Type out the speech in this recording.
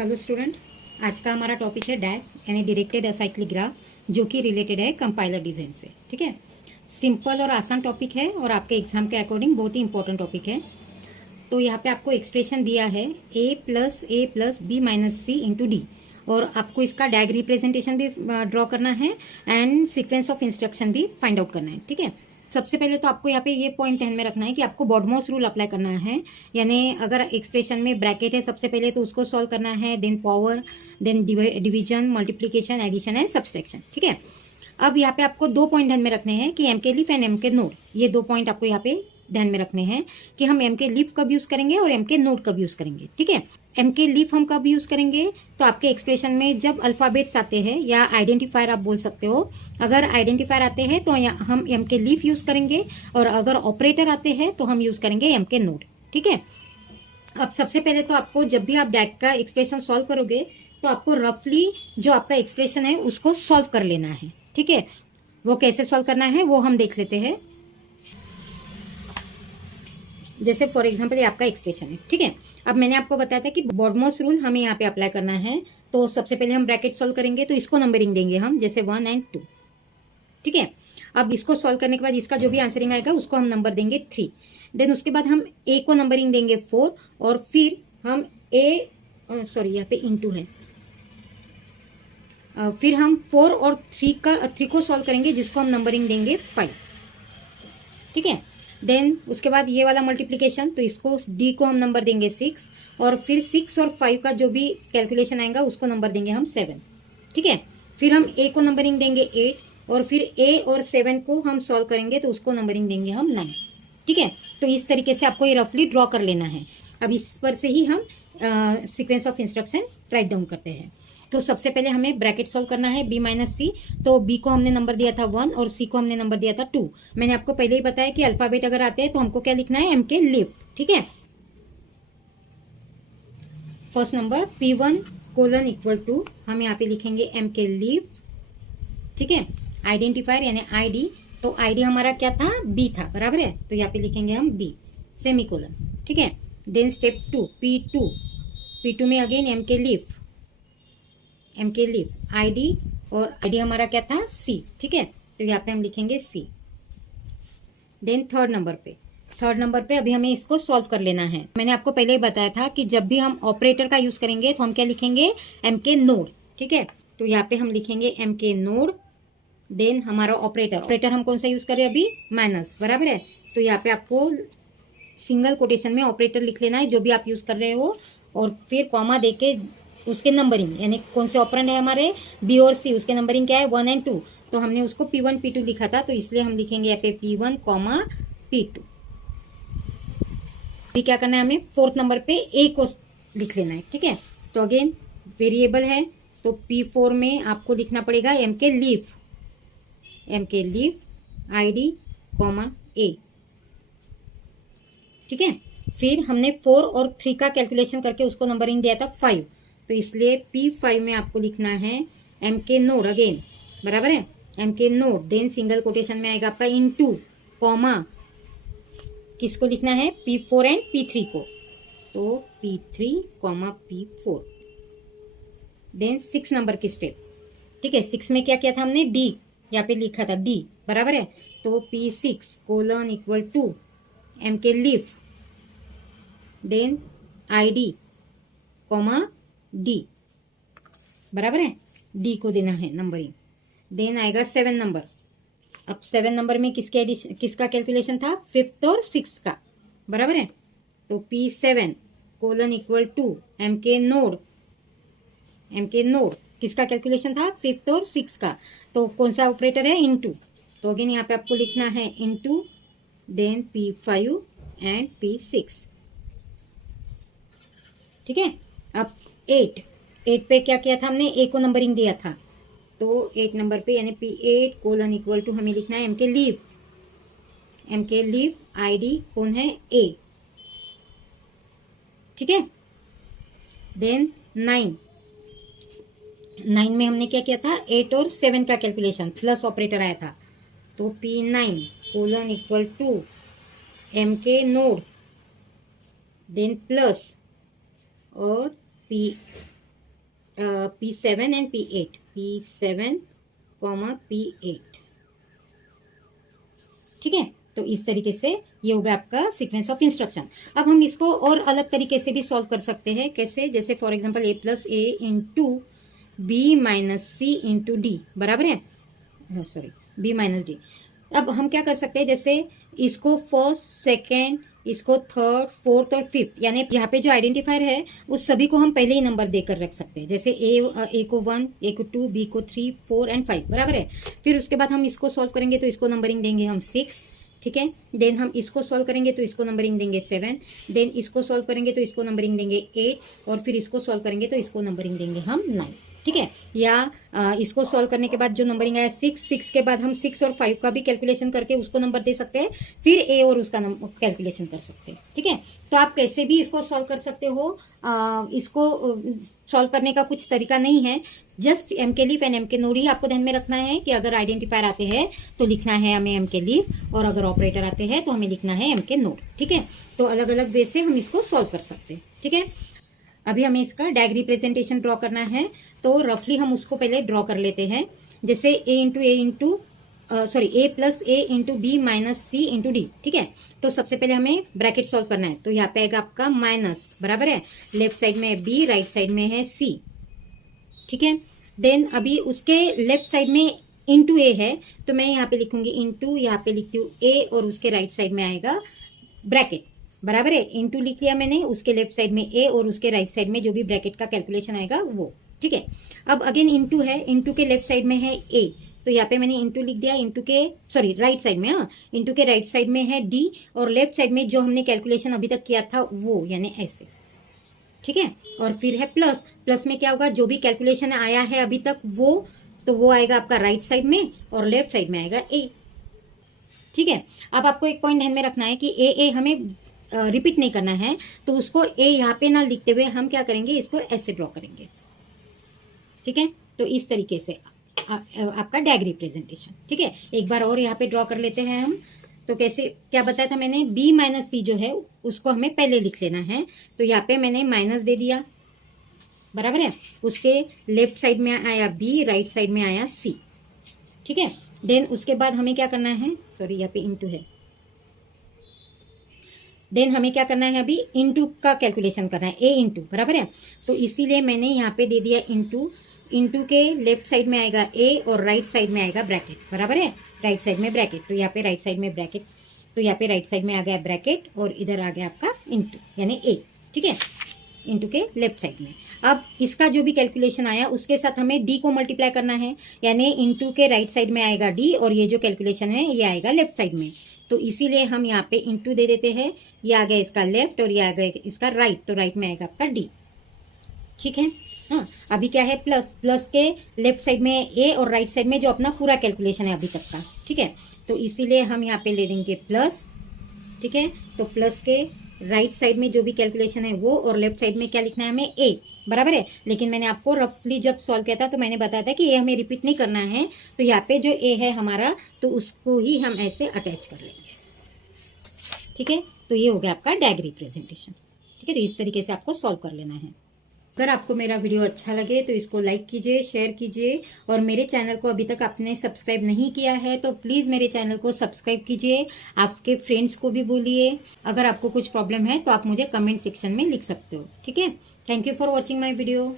Hello student, आज का हमारा टॉपिक है डैग यानी डायरेक्टेड असाइक्लिक ग्राफ, जो कि रिलेटेड है कंपाइलर डिज़ाइन से। ठीक है, सिंपल और आसान टॉपिक है और आपके एग्जाम के अकॉर्डिंग बहुत ही इंपॉर्टेंट टॉपिक है। तो यहाँ पे आपको एक्सप्रेशन दिया है a+a+b - c इंटू डी, और आपको इसका डैग रिप्रेजेंटेशन भी ड्रॉ करना है एंड सीक्वेंस ऑफ इंस्ट्रक्शन भी फाइंड आउट करना है। ठीक है, सबसे पहले तो आपको यहाँ पे ये पॉइंट ध्यान में रखना है कि आपको बॉडमॉस रूल अप्लाई करना है, यानी अगर एक्सप्रेशन में ब्रैकेट है सबसे पहले तो उसको सॉल्व करना है, then power, then division, multiplication, addition and subtraction. ठीक है, अब यहाँ पे आपको दो पॉइंट ध्यान में रखने हैं कि एम के लीफ एंड एम के नोड, ये दो पॉइंट आपको यहाँ पे ध्यान में रखने हैं कि हम एम के लीफ कब यूज़ करेंगे और एम के नोड कब यूज़ करेंगे। ठीक है, एम के लीफ हम कब यूज़ करेंगे तो आपके एक्सप्रेशन में जब अल्फ़ाबेट्स आते हैं या आइडेंटिफायर आप बोल सकते हो, अगर आइडेंटिफायर आते हैं तो हम एम के लीफ यूज़ करेंगे, और अगर ऑपरेटर आते हैं तो हम यूज़ करेंगे एम के नोड। ठीक है, अब सबसे पहले तो आपको जब भी आप डैग का एक्सप्रेशन सॉल्व करोगे तो आपको रफली जो आपका एक्सप्रेशन है उसको सॉल्व कर लेना है। ठीक है, वो कैसे सॉल्व करना है वो हम देख लेते हैं। जैसे फॉर एग्जांपल ये आपका एक्सप्रेशन है। ठीक है, अब मैंने आपको बताया था कि बॉडमॉस रूल हमें यहाँ पे अप्लाई करना है, तो सबसे पहले हम ब्रैकेट सॉल्व करेंगे तो इसको नंबरिंग देंगे हम, जैसे 1 और 2। ठीक है, अब इसको सॉल्व करने के बाद इसका जो भी आंसरिंग आएगा उसको हम नंबर देंगे 3। देन उसके बाद हम ए को नंबरिंग देंगे 4, और फिर हम यहाँ पे इंटू है, फिर हम 4 और 3 को सॉल्व करेंगे जिसको हम नंबरिंग देंगे 5। ठीक है, देन उसके बाद ये वाला मल्टीप्लिकेशन, तो इसको डी को हम नंबर देंगे 6, और फिर 6 और 5 का जो भी कैलकुलेशन आएगा उसको नंबर देंगे हम 7। ठीक है, फिर हम ए को नंबरिंग देंगे 8, और फिर ए और 7 को हम सॉल्व करेंगे तो उसको नंबरिंग देंगे हम 9। ठीक है, तो इस तरीके से आपको ये रफली ड्रॉ कर लेना है। अब इस पर से ही हम sequence of instruction write down करते हैं। तो सबसे पहले हमें ब्रैकेट सॉल्व करना है b - c, तो b को हमने नंबर दिया था 1 और c को हमने नंबर दिया था 2। मैंने आपको पहले ही बताया कि अल्फाबेट अगर आते हैं तो हमको क्या लिखना है, m के लीफ। ठीक है, फर्स्ट नंबर p1:= हम यहाँ पे लिखेंगे m के लीफ। ठीक है, आइडेंटिफायर यानी id, तो id हमारा क्या था, b था, बराबर है, तो यहाँ पे लिखेंगे हम b सेमीकोलन। ठीक है, देन स्टेप 2 p2 में अगेन m के लीफ id, और id हमारा क्या था, c। ठीक है, तो यहाँ पे हम लिखेंगे c। देन थर्ड नंबर पे अभी हमें इसको सॉल्व कर लेना है। मैंने आपको पहले ही बताया था कि जब भी हम ऑपरेटर का यूज करेंगे तो हम क्या लिखेंगे, m के नोड। ठीक है, तो यहाँ पे हम लिखेंगे m के नोड, देन हमारा ऑपरेटर हम कौन सा यूज कर रहे हैं अभी, माइनस, बराबर है। तो यहाँ पे आपको सिंगल कोटेशन में ऑपरेटर लिख लेना है जो भी आप यूज कर रहे हो, और फिर कॉमा देके उसके नंबरिंग, यानी कौन से ऑपरेंड है हमारे बी और सी, उसके नंबरिंग क्या है 1 और 2, तो हमने उसको p1 p2 लिखा था, तो इसलिए हम लिखेंगे यहाँ पे p1, p2। फिर क्या करना है, हमें फोर्थ नंबर पे a को लिख लेना है। ठीक है, तो अगेन वेरिएबल है तो p4 में आपको लिखना पड़ेगा m के लीफ id, a। ठीक है, फिर हमने 4 और 3 का कैलकुलेशन करके उसको नंबरिंग दिया था 5, तो इसलिए p5 में आपको लिखना है m के नोड अगेन, बराबर है, m के नोड, देन सिंगल कोटेशन में आएगा आपका इनटू, कॉमा, किसको लिखना है, p4 एंड p3 को, तो p3, p4। देन 6 नंबर की स्टेप। ठीक है, 6 में क्या किया था हमने, d यहाँ पे लिखा था d, बराबर है, तो p6:= m के लीफ, देन id, d, बराबर है, d को देना है नंबरिंग। देन आएगा 7 नंबर। अब 7 नंबर में किसका कैलकुलेशन था, 5th और 6th का, बराबर है, तो p7:= m के नोड किसका कैलकुलेशन था, 5th और 6th का, तो कौन सा ऑपरेटर है, इनटू, तो अगेन यहाँ पे आपको लिखना है into, then p5 and p6। ठीक है, अब 8 पे क्या किया था हमने, a को नंबरिंग दिया था, तो 8 नंबर पे यानी p8:= हमें लिखना है m के लीफ id कौन है, a। ठीक है, देन 9 में हमने क्या किया था, 8 और 7 का कैलकुलेशन प्लस ऑपरेटर आया था, तो p9:= m के नोड, देन प्लस, और P7 and P8, P7 P8, ठीक है। तो इस तरीके से ये होगा आपका सीक्वेंस ऑफ इंस्ट्रक्शन। अब हम इसको और अलग तरीके से भी सॉल्व कर सकते हैं। कैसे? जैसे for example A+A into B-C into D, बराबर है, सॉरी B-D। अब हम क्या कर सकते हैं, जैसे इसको फर्स्ट, सेकेंड, इसको थर्ड, फोर्थ और फिफ्थ, यानी यहाँ पे जो आइडेंटिफायर है उस सभी को हम पहले ही नंबर देकर रख सकते हैं। जैसे ए को 1, ए को 2, बी को 3, 4 एंड 5, बराबर है। फिर उसके बाद हम इसको सॉल्व करेंगे तो इसको नंबरिंग देंगे हम 6, ठीक है। देन हम इसको सॉल्व करेंगे तो इसको नंबरिंग देंगे 7, देन इसको सॉल्व करेंगे तो इसको नंबरिंग देंगे 8, और फिर इसको सॉल्व करेंगे तो इसको नंबरिंग देंगे हम 9, ठीक है। या इसको सॉल्व करने के बाद जो नंबरिंग आया 6 के बाद हम 6 और 5 का भी कैलकुलेशन करके उसको नंबर दे सकते हैं, फिर ए और उसका कैलकुलेशन कर सकते हैं, ठीक है। तो आप कैसे भी इसको सॉल्व कर सकते हो। इसको सॉल्व करने का कुछ तरीका नहीं है, जस्ट एम के लीफ एंड एम के नोड ही आपको ध्यान में रखना है कि अगर आइडेंटिफायर आते हैं तो लिखना है हमें एम के लीफ, और अगर ऑपरेटर आते हैं तो हमें लिखना है एम के नोड, ठीक है। तो अलग अलग वे से हम इसको सॉल्व कर सकते हैं, ठीक है। अभी हमें इसका डायग रिप्रेजेंटेशन ड्रॉ करना है, तो रफली हम उसको पहले ड्रॉ कर लेते हैं। जैसे A plus A into B minus C into D, ठीक है। तो सबसे पहले हमें ब्रैकेट सॉल्व करना है, तो यहाँ पे आएगा आपका माइनस, बराबर है, लेफ्ट साइड में है B, राइट साइड में है C, ठीक है। देन अभी उसके लेफ्ट साइड में इंटू A है, तो मैं यहाँ पे लिखूंगी इंटू, यहाँ पे लिखती हूँ A, और उसके राइट साइड में आएगा ब्रैकेट, बराबर है। इंटू लिख लिया मैंने, उसके लेफ्ट साइड में ए और उसके राइट साइड में जो भी ब्रैकेट का कैलकुलेशन आएगा वो, ठीक है। अब अगेन इंटू है, इंटू के लेफ्ट साइड में है ए, तो यहाँ पे मैंने इंटू लिख दिया, इंटू के राइट साइड में, हाँ, इंटू के राइट साइड में है डी, और लेफ्ट साइड में जो हमने कैलकुलेशन अभी तक किया था वो, यानी ऐसे, ठीक है। और फिर है प्लस, प्लस में क्या होगा, जो भी कैलकुलेशन आया है अभी तक वो, तो वो आएगा आपका राइट साइड में, और लेफ्ट साइड में आएगा ए, ठीक है। अब आपको एक पॉइंट ध्यान में रखना है कि ए हमें रिपीट नहीं करना है, तो उसको ए यहाँ पे ना लिखते हुए हम क्या करेंगे, इसको ऐसे ड्रॉ करेंगे, ठीक है। तो इस तरीके से आपका डायग रिप्रेजेंटेशन, ठीक है। एक बार और यहाँ पे ड्रॉ कर लेते हैं हम। तो कैसे, क्या बताया था मैंने, B माइनस C जो है उसको हमें पहले लिख लेना है, तो यहाँ पे मैंने माइनस दे दिया, बराबर है। उसके लेफ्ट साइड में आया B, राइट साइड में आया C, ठीक है। देन उसके बाद हमें क्या करना है, सॉरी यहाँ पे इंटू है, देन हमें क्या करना है, अभी इंटू का कैलकुलेशन करना है, ए इंटू, बराबर है। तो इसीलिए मैंने यहाँ पे दे दिया इंटू, इंटू के लेफ्ट साइड में आएगा ए और राइट साइड में आएगा ब्रैकेट, बराबर है, राइट साइड में ब्रैकेट, तो यहाँ पे राइट साइड में ब्रैकेट, तो यहाँ पे राइट साइड में आ गया ब्रैकेट और इधर आ गया आपका इंटू, यानी ए, ठीक है, इंटू के लेफ्ट साइड में। अब इसका जो भी कैलकुलेशन आया उसके साथ हमें डी को मल्टीप्लाई करना है, यानी इंटू के राइट साइड में आएगा डी, और ये जो कैलकुलेशन है ये आएगा लेफ्ट साइड में, तो इसीलिए हम यहाँ पे इंटू दे देते हैं। ये आ गया इसका लेफ्ट और ये आ गया इसका राइट, तो राइट में आएगा आपका डी, ठीक है। हाँ, अभी क्या है, प्लस, प्लस के लेफ्ट साइड में ए और राइट साइड में जो अपना पूरा कैलकुलेशन है अभी तक का, ठीक है। तो इसीलिए हम यहाँ पे ले देंगे प्लस, ठीक है। तो प्लस के राइट साइड में जो भी कैलकुलेशन है वो, और लेफ्ट साइड में क्या लिखना है हमें, ए, बराबर है। लेकिन मैंने आपको रफली जब सॉल्व किया था तो मैंने बताया था कि ये हमें रिपीट नहीं करना है, तो यहाँ पे जो ए है हमारा, तो उसको ही हम ऐसे अटैच कर लेंगे, ठीक है। तो ये हो गया आपका डायग रिप्रेजेंटेशन, ठीक है। तो इस तरीके से आपको सॉल्व कर लेना है। अगर आपको मेरा वीडियो अच्छा लगे तो इसको लाइक कीजिए, शेयर कीजिए, और मेरे चैनल को अभी तक आपने सब्सक्राइब नहीं किया है तो प्लीज़ मेरे चैनल को सब्सक्राइब कीजिए, आपके फ्रेंड्स को भी बोलिए। अगर आपको कुछ प्रॉब्लम है तो आप मुझे कमेंट सेक्शन में लिख सकते हो, ठीक है। Thank you for watching my video.